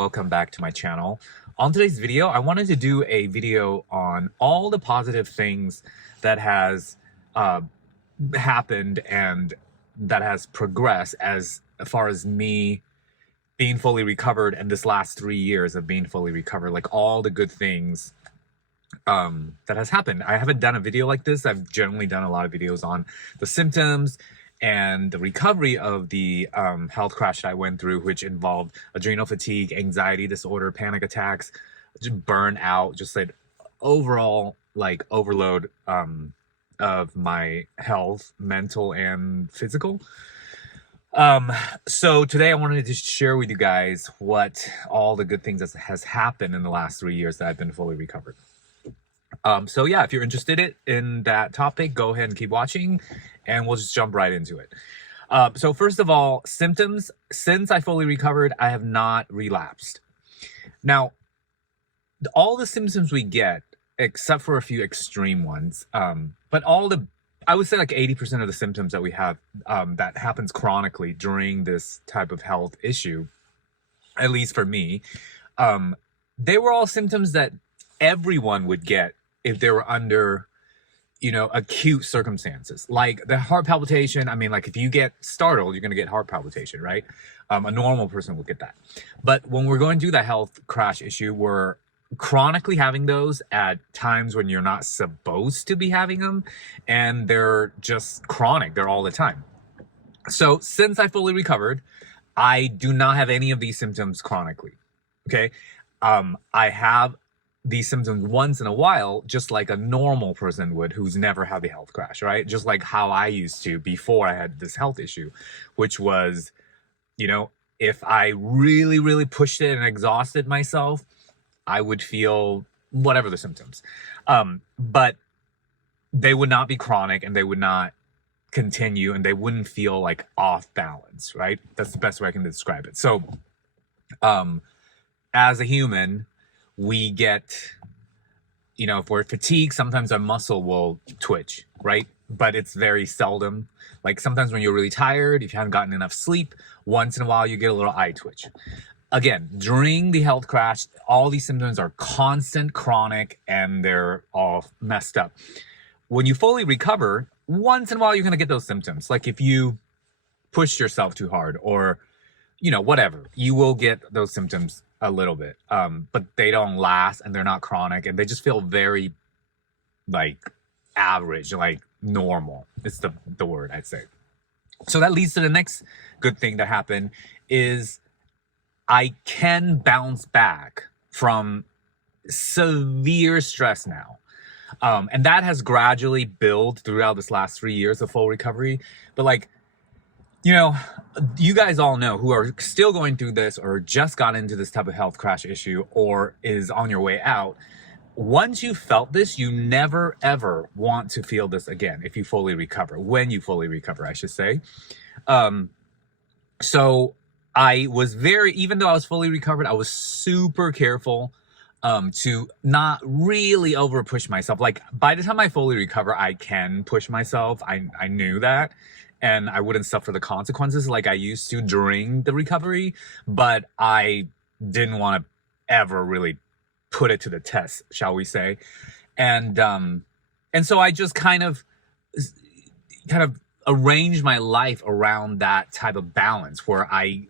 welcome back to my channel. On today's video, I wanted to do a video on all the positive things that has happened and that has progressed as far as me being fully recovered and this last 3 years of being fully recovered, like all the good things that has happened. I haven't done a video like this. I've generally done a lot of videos on the symptoms and the recovery of the health crash that I went through, which involved adrenal fatigue, anxiety disorder, panic attacks, just burnout, just like overall like overload of my health, mental and physical. So today I wanted to share with you guys what all the good things that has happened in the last 3 years that I've been fully recovered. So yeah, if you're interested in that topic, go ahead and keep watching and we'll just jump right into it. So first of all, symptoms. Since I fully recovered, I have not relapsed. Now, all the symptoms we get, except for a few extreme ones, but I would say like 80% of the symptoms that we have that happens chronically during this type of health issue, at least for me, they were all symptoms that everyone would get if they were under, you know, acute circumstances. Like the heart palpitation, I mean, like if you get startled, you're going to get heart palpitation, right? A normal person will get that. But when we're going through the health crash issue, we're chronically having those at times when you're not supposed to be having them, and they're just chronic. They're all the time. So since I fully recovered, I do not have any of these symptoms chronically. Okay. I have these symptoms once in a while, just like a normal person would who's never had the health crash, right? Just like how I used to before I had this health issue, which was, you know, if I really, really pushed it and exhausted myself, I would feel whatever the symptoms. But they would not be chronic and they would not continue and they wouldn't feel like off balance, right? That's the best way I can describe it. So as a human, we get, you know, if we're fatigued, sometimes our muscle will twitch, right? But it's very seldom. Like sometimes when you're really tired, if you haven't gotten enough sleep, once in a while you get a little eye twitch. Again, during the health crash, all these symptoms are constant, chronic, and they're all messed up. When you fully recover, once in a while you're going to get those symptoms. Like if you push yourself too hard or, you know, whatever, you will get those symptoms a little bit, but they don't last and they're not chronic and they just feel very like average, like normal. It's the word I'd say. So that leads to the next good thing that happened is I can bounce back from severe stress now. And that has gradually built throughout this last 3 years of full recovery. But like, you know, you guys all know who are still going through this or just got into this type of health crash issue or is on your way out. Once you felt this, you never, ever want to feel this again if you fully recover, when you fully recover, I should say. So I was even though I was fully recovered, I was super careful to not really over push myself. Like by the time I fully recover, I can push myself. I knew that. And I wouldn't suffer the consequences like I used to during the recovery, but I didn't want to ever really put it to the test, shall we say. And so I just kind of arranged my life around that type of balance where I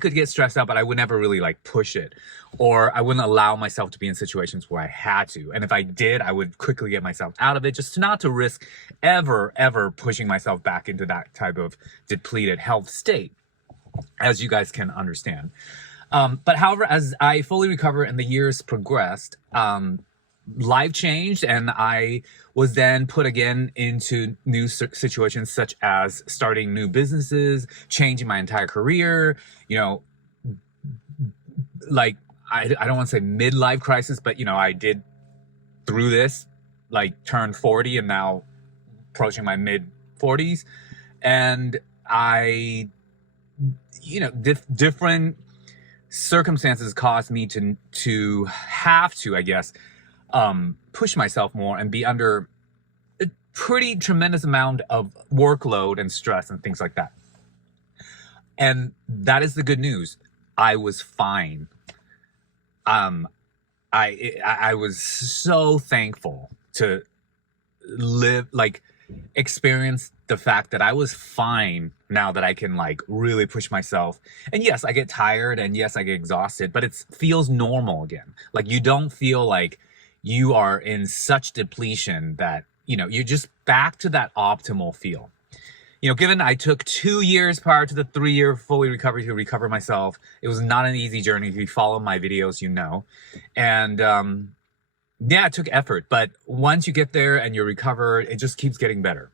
could get stressed out, but I would never really like push it, or I wouldn't allow myself to be in situations where I had to. And if I did, I would quickly get myself out of it, just not to risk ever pushing myself back into that type of depleted health state, as you guys can understand. But however, as I fully recovered and the years progressed, life changed and I was then put again into new situations such as starting new businesses, changing my entire career, you know, like I don't want to say midlife crisis, but you know, I did through this, like turned 40 and now approaching my mid 40s. And I, you know, different circumstances caused me to have to, I guess, push myself more and be under a pretty tremendous amount of workload and stress and things like that. And that is the good news. I was fine. um, I was so thankful to live, like, experience the fact that I was fine now that I can like really push myself. And yes, I get tired and yes, I get exhausted, but it feels normal again. Like you don't feel like you are in such depletion that, you know, you're just back to that optimal feel. You know, given I took 2 years prior to the 3-year fully recovery to recover myself, it was not an easy journey. If you follow my videos, you know. And yeah, it took effort, but once you get there and you're recovered, it just keeps getting better.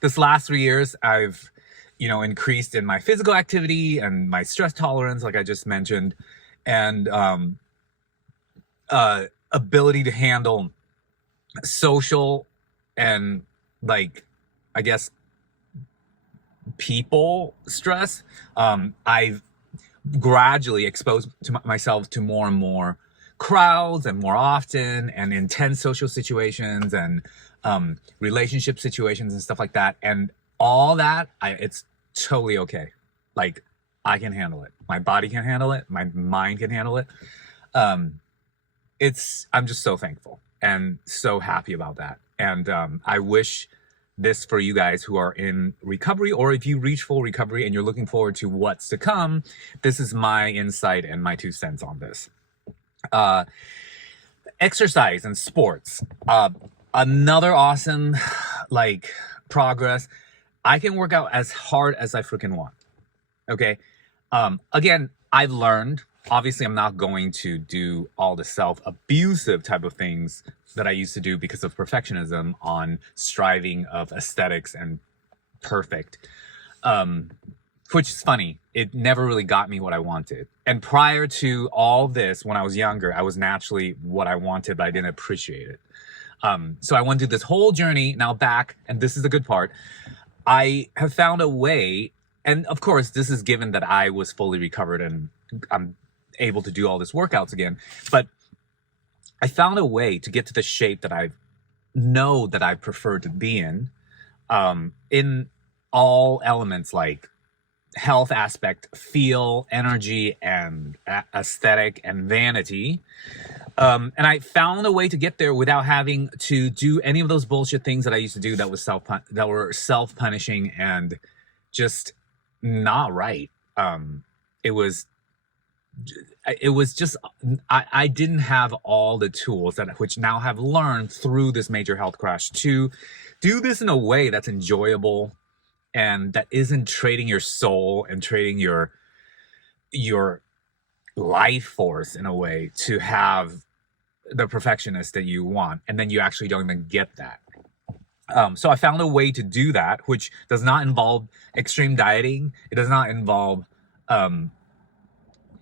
This last 3 years, I've, you know, increased in my physical activity and my stress tolerance, like I just mentioned, and ability to handle social and, like, I guess, people stress. I've gradually exposed myself to more and more crowds and more often and intense social situations and relationship situations and stuff like that. And all that, it's totally okay. Like, I can handle it. My body can handle it. My mind can handle it. I'm just so thankful and so happy about that. And I wish this for you guys who are in recovery, or if you reach full recovery and you're looking forward to what's to come, this is my insight and my 2 cents on this. Exercise and sports. Another awesome, like, progress. I can work out as hard as I freaking want. Okay. Again, I've learned, obviously I'm not going to do all the self-abusive type of things that I used to do because of perfectionism on striving of aesthetics and perfect. Which is funny. It never really got me what I wanted. And prior to all this, when I was younger, I was naturally what I wanted, but I didn't appreciate it. So I went through this whole journey now back, and this is the good part. I have found a way, and of course, this is given that I was fully recovered and I'm able to do all this workouts again, but I found a way to get to the shape that I know that I prefer to be in all elements, like health aspect, feel, energy, and aesthetic and vanity. And I found a way to get there without having to do any of those bullshit things that I used to do that were self-punishing and just not right. It was just, I didn't have all the tools which now have learned through this major health crash to do this in a way that's enjoyable and that isn't trading your soul and trading your life force in a way to have the perfectionist that you want, and then you actually don't even get that. So I found a way to do that, which does not involve extreme dieting. It does not involve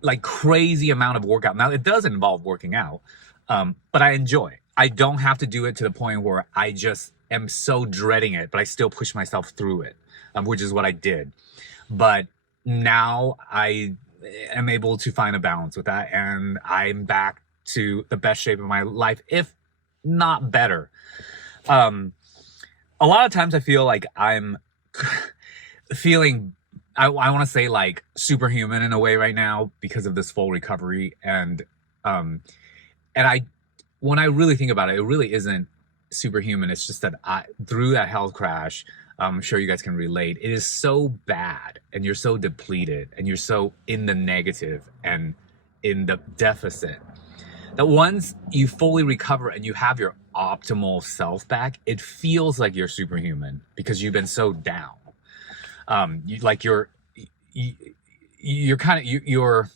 like crazy amount of workout. Now it does involve working out, but I enjoy. I don't have to do it to the point where I just am so dreading it, but I still push myself through it, which is what I did. But now I am able to find a balance with that, and I'm back to the best shape of my life, if not better. A lot of times I feel like I'm feeling, I want to say, like, superhuman in a way right now because of this full recovery. And when I really think about it, it really isn't superhuman. It's just that through that health crash, I'm sure you guys can relate. It is so bad, and you're so depleted, and you're so in the negative and in the deficit, that once you fully recover and you have your optimal self back, it feels like you're superhuman because you've been so down. Your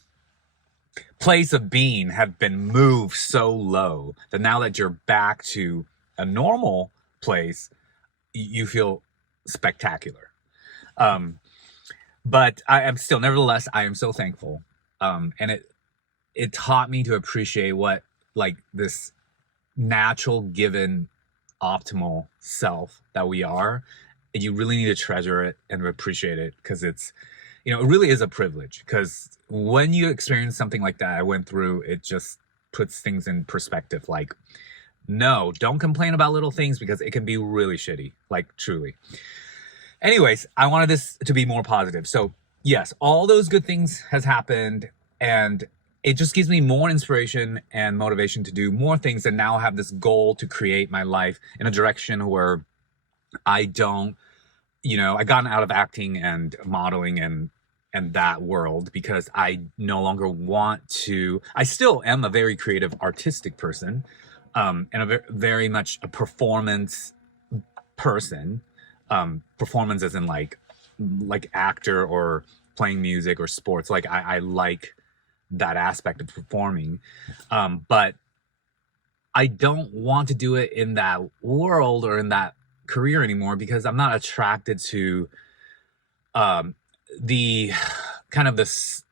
place of being have been moved so low that now that you're back to a normal place, you feel spectacular. But I am still, nevertheless, I am so thankful. And it taught me to appreciate what, like, this natural given optimal self that we are. And you really need to treasure it and appreciate it, because it's, you know, it really is a privilege. Because when you experience something like that I went through, it just puts things in perspective. Like, no, don't complain about little things, because it can be really shitty, like, truly. Anyways, I wanted this to be more positive. So yes, all those good things has happened, and it just gives me more inspiration and motivation to do more things. And now I have this goal to create my life in a direction where I don't, I gotten out of acting and modeling and that world because I no longer want to. I still am a very creative, artistic person, and very much a performance person. Performance as in like actor or playing music or sports. Like I like that aspect of performing, but I don't want to do it in that world or in that career anymore because I'm not attracted to the kind of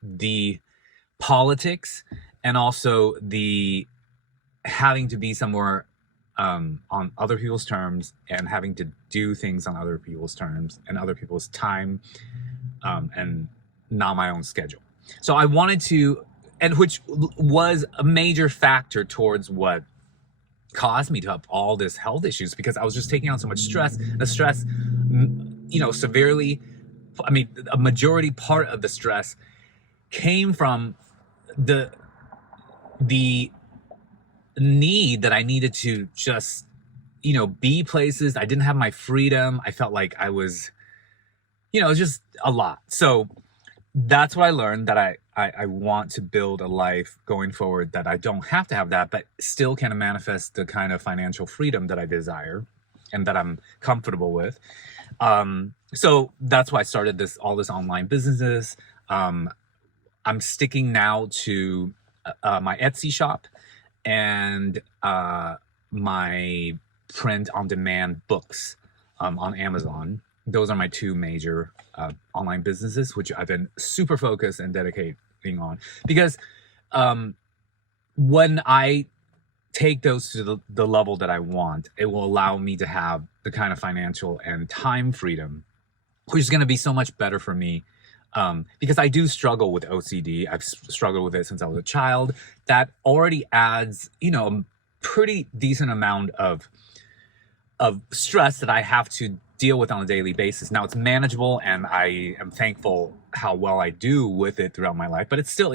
the politics and also the having to be somewhere on other people's terms and having to do things on other people's terms and other people's time, and not my own schedule. So I wanted to, and which was a major factor towards what caused me to have all this health issues, because I was just taking on so much stress. The stress, severely, I mean, a majority part of the stress came from the need that I needed to just, be places. I didn't have my freedom. I felt like I was, it was just a lot. So that's what I learned, that I want to build a life going forward that I don't have to have that, but still can manifest the kind of financial freedom that I desire and that I'm comfortable with. So that's why I started all this online businesses. I'm sticking now to my Etsy shop and my print on demand books on Amazon. Those are my two major online businesses, which I've been super focused and dedicating on, because when I take those to the level that I want, it will allow me to have the kind of financial and time freedom, which is going to be so much better for me. Because I do struggle with OCD. I've struggled with it since I was a child. That already adds, a pretty decent amount of stress that I have to deal with on a daily basis. Now it's manageable, and I am thankful how well I do with it throughout my life. But it's still,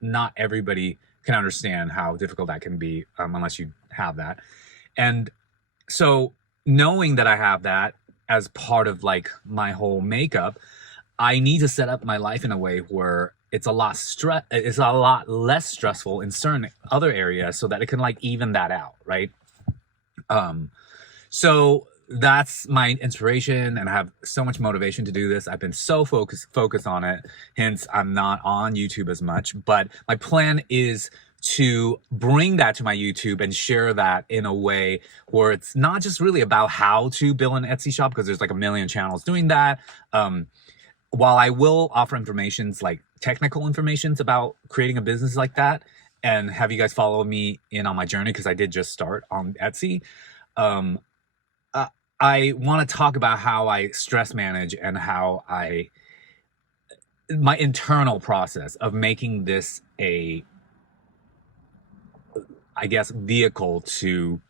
not everybody can understand how difficult that can be unless you have that. And so knowing that I have that as part of like my whole makeup, I need to set up my life in a way where it's a lot less stressful in certain other areas, so that it can like even that out, right? So that's my inspiration, and I have so much motivation to do this. I've been so focused on it, hence I'm not on YouTube as much, but my plan is to bring that to my YouTube and share that in a way where it's not just really about how to build an Etsy shop, because there's like a million channels doing that. While I will offer informations, like technical informations about creating a business like that, and have you guys follow me in on my journey, because I did just start on Etsy. I want to talk about how I stress manage and how my internal process of making this a, I guess, vehicle to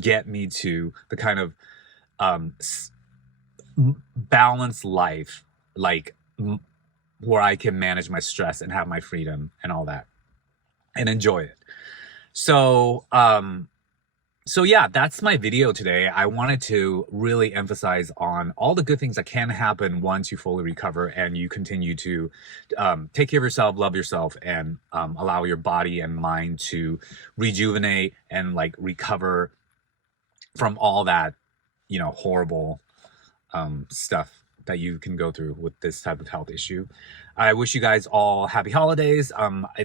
get me to the kind of balanced life, like where I can manage my stress and have my freedom and all that and enjoy it. So, so yeah, that's my video today. I wanted to really emphasize on all the good things that can happen once you fully recover and you continue to take care of yourself, love yourself, and allow your body and mind to rejuvenate and like recover from all that, horrible stuff that you can go through with this type of health issue. I wish you guys all happy holidays.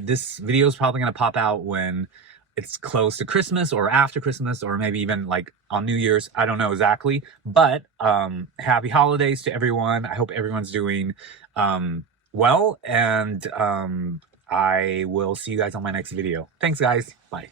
This video is probably going to pop out when it's close to Christmas or after Christmas, or maybe even like on New Year's. I don't know exactly, but happy holidays to everyone. I hope everyone's doing well, and I will see you guys on my next video. Thanks, guys. Bye.